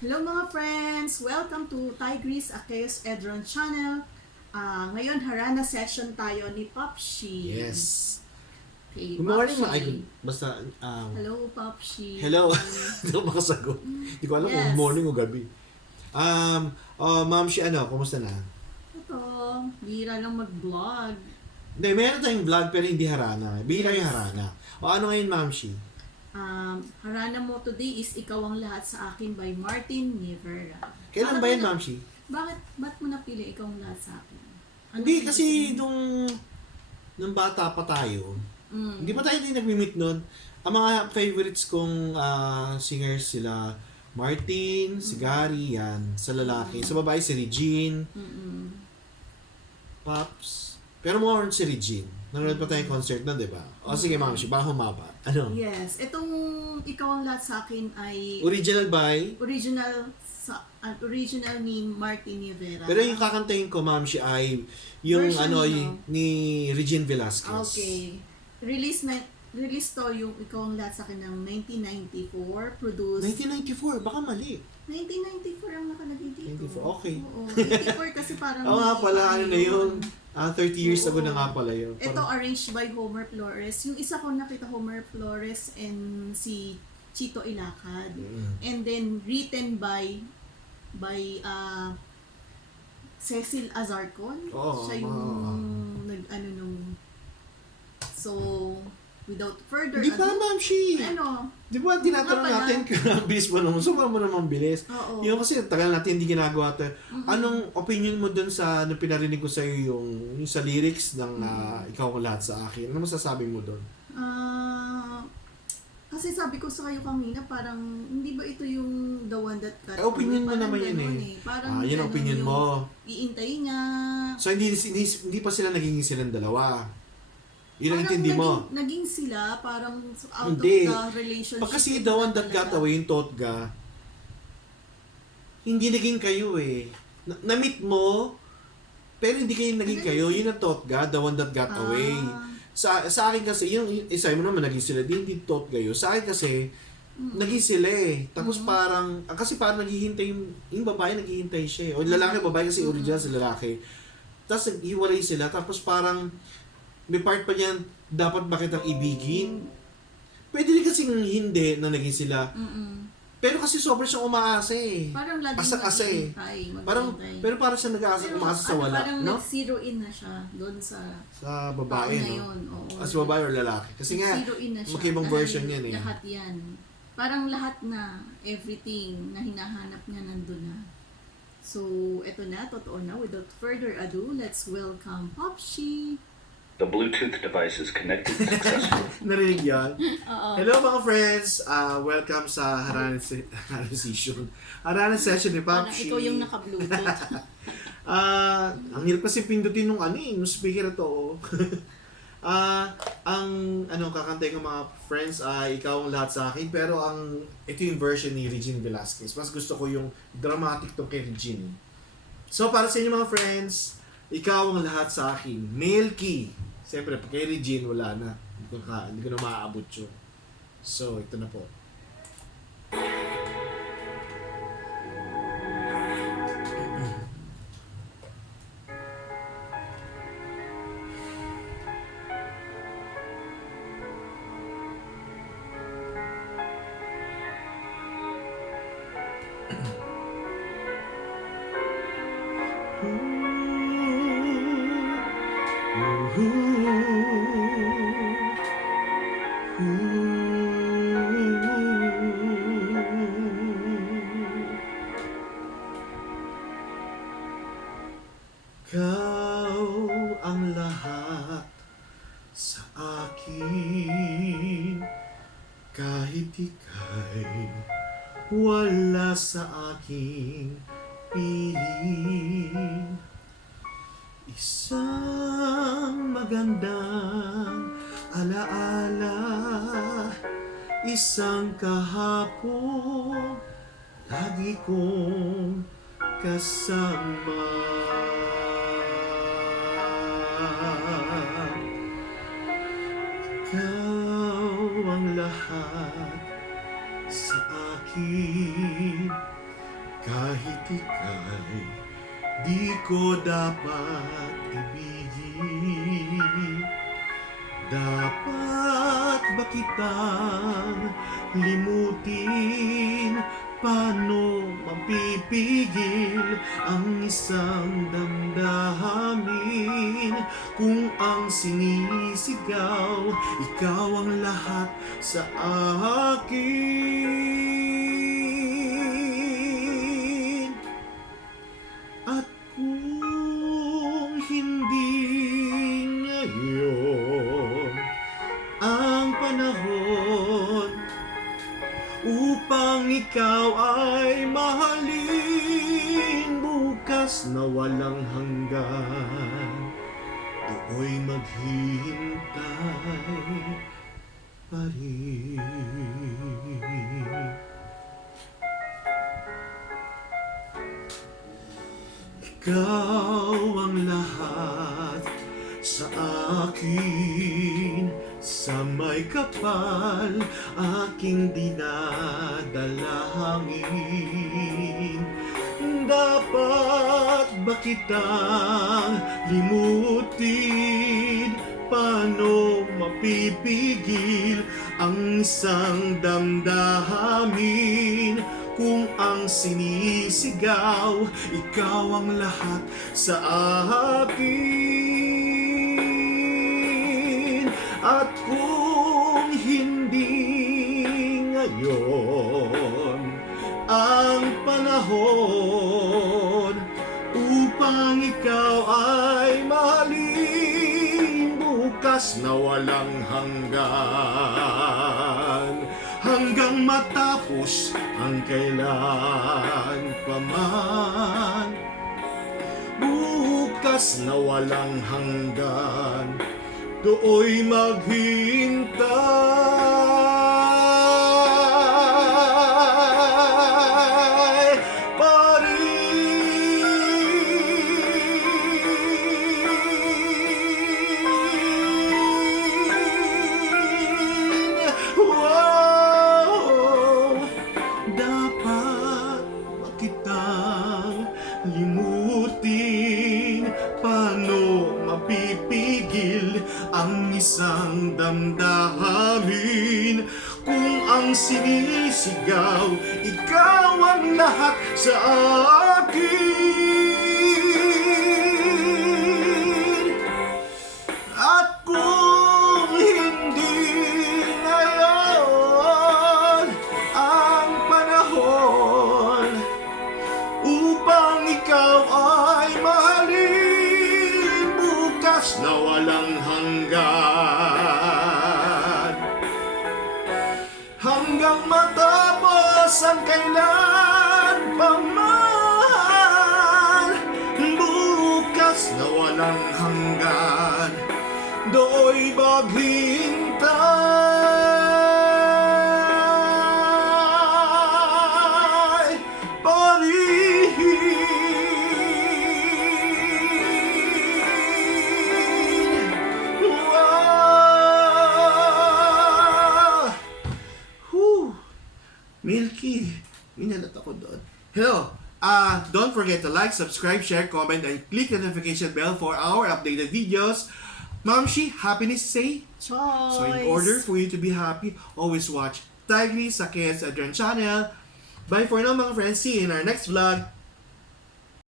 Hello mga friends! Welcome to Tigris Akeos Edron channel. Ah, ngayon, harana session tayo ni Popshi. Yes. Okay, Good morning, Popshi. ma- ay, basta, um, Hello, Popshi. hello. Hindi ako makasagot. Hindi ko alam Yes. kung morning o gabi. Um, oh, ma'am, si ano, kumusta na? Ito, bihira lang mag-vlog. Hindi, meron tayong vlog pero hindi harana. Bihira yung harana. O ano ngayon, ma'am, si? Um, harana mo today is Ikaw ang Lahat sa Akin by Martin Rivera. Kailan ba yan, ma'am, si? Bakit, ba't mo napili Ikaw ang Lahat sa Akin? Ano Hindi, kasi nung, nung bata pa tayo, Mm. hindi pa tayo din nag-meet nun. Ang mga favorites kong ah, singers sila, Martin, si Gary, yan, sa lalaki. Sa babae, si Regine, Mm-mm. Pops. Pero more on si Regine. Nanonood pa tayong concert nun, di ba? O sige, ma'am, siya, baka humaba. Ano? Yes, itong Ikaw ang Lahat sa Akin ay Original by? original sa uh, original ni Martin Rivera. Pero yung kakantahin ko, ma'am, siya ay yung Version ano, mo. y- ni Regine Velasquez. Okay. Release na release to yung Ikaw ang Lahat sa Akin ng 1994, produced 1994, baka mali. 1994 ang nakalagay dito. 94, okay. Oo, 94 kasi parang Oo nga may- pala, ano na yun? Ah, 30 years ago na nga pala yun. Ito Parang- arranged by Homer Flores. Yung isa ko nakita Homer Flores and si Chito Ilacad. Mm. And then written by by uh, Cecil Azarcon. Oo, Siya yung oo. nag ano nung So without further Di ba, ado, ma'am, she? ano? Di ba, tinatanong Nga pala. natin kung ang bilis mo naman, sobrang mo naman bilis. Oo. Yung kasi tagal natin hindi ginagawa to. Anong opinion mo dun sa ano pinarinig ko sa yung, yung sa lyrics ng Mm. ah, ikaw ang lahat sa akin? Ano masasabi mo dun? Ah, kasi sabi ko sa kayo kanina, parang hindi ba ito yung the one that got Eh, opinion mo Parang naman yun ganun eh. Parang Ah, yun ganun opinion yung mo. Iintay nga. So hindi, hindi, hindi pa sila naging silang dalawa. Yun ang intindi mo. Naging, naging sila, parang out Hindi. of the relationship. Pag kasi the one that got away, yung Totga, hindi naging kayo eh. Na- na-meet mo, pero hindi kayo naging kayo. Yun ang Totga, the one that got away. Ah, Sa, sa akin kasi, yung isa mo naman naging sila, di hindi Totga yun. Sa akin kasi, mm. naging sila eh. Tapos Mhm. parang, ah, kasi parang naghihintay yung, yung babae naghihintay siya eh. O yung lalaki, babae kasi original sa lalaki. Tapos naghiwalay sila, tapos parang, may part pa niyan, dapat ba kitang ibigin? Pwede rin kasing hindi na naging sila. Mm-mm. Pero kasi sobrang siyang umaasa eh. Parang laging Asa-asa eh. maghihintay, Parang, pero parang siya nag-aasa, Pero umaasa sa ano, wala, Parang no? nag-zero in na siya doon sa Sa babae, na no? yun. Oo. As babae or lalaki. Kasi nga, Zero in na siya. magkaibang Dahil version yan eh. Lahat yan. Parang lahat na, everything na hinahanap niya nandun na. So, eto na, totoo na. Without further ado, let's welcome Popshi. The Bluetooth device is connected successfully. narinig. Oo. Hello mga friends! Uh, welcome sa Harana, se- Harana Session. Harana Session ni Parang Papshi. ikaw yung naka-bluetooth. Ah, ang hirap kasi pindutin nung ano eh, nung speaker ito. oh. Ah, ang ano kakantay ng mga friends ay ikaw ang lahat sa akin pero ang ito yung version ni Regine Velasquez. Mas gusto ko yung dramatic tong kay Regine. So para sa inyo mga friends, ikaw ang lahat sa akin. Male key. Siyempre, kay Regine, wala na. Hindi ko, ka, hindi ko na maaabot yun. So, ito na po. Ikaw ang lahat sa akin. Kahit ika'y wala sa aking piling. Isang magandang alaala Isang kahapon Lagi kong kasama akin Bakit ika'y di ko dapat ibigin? Dapat ba kitang limutin? Paano mapipigil ang isang damdamin Kung ang sinisigaw, ikaw ang lahat sa akin panahon upang ikaw ay mahalin. Bukas na walang hanggan ako'y maghihintay pa rin. Ikaw ang lahat sa akin Sa may kapal aking dinadalangin Dapat ba kitang limutin? Paano mapipigil ang isang damdamin? Kung ang sinisigaw, ikaw ang lahat sa akin At kung hindi ngayon ang panahon Upang ikaw ay mahalin bukas na walang hanggan. Hanggang matapos ang kailan paman Bukas na walang hanggan Dooy maghintay isang damdamin? Kung ang sinisigaw, ikaw ang lahat sa akin hanggang matapos ang kailan paman bukas na walang hanggan do'y maghintay Uh, don't forget to like, subscribe, share, comment, and click the notification bell for our updated videos. Mamshi, happiness say? Choice! So in order for you to be happy, always watch Tigris Sakes Adrian channel. Bye for now mga friends. See you in our next vlog.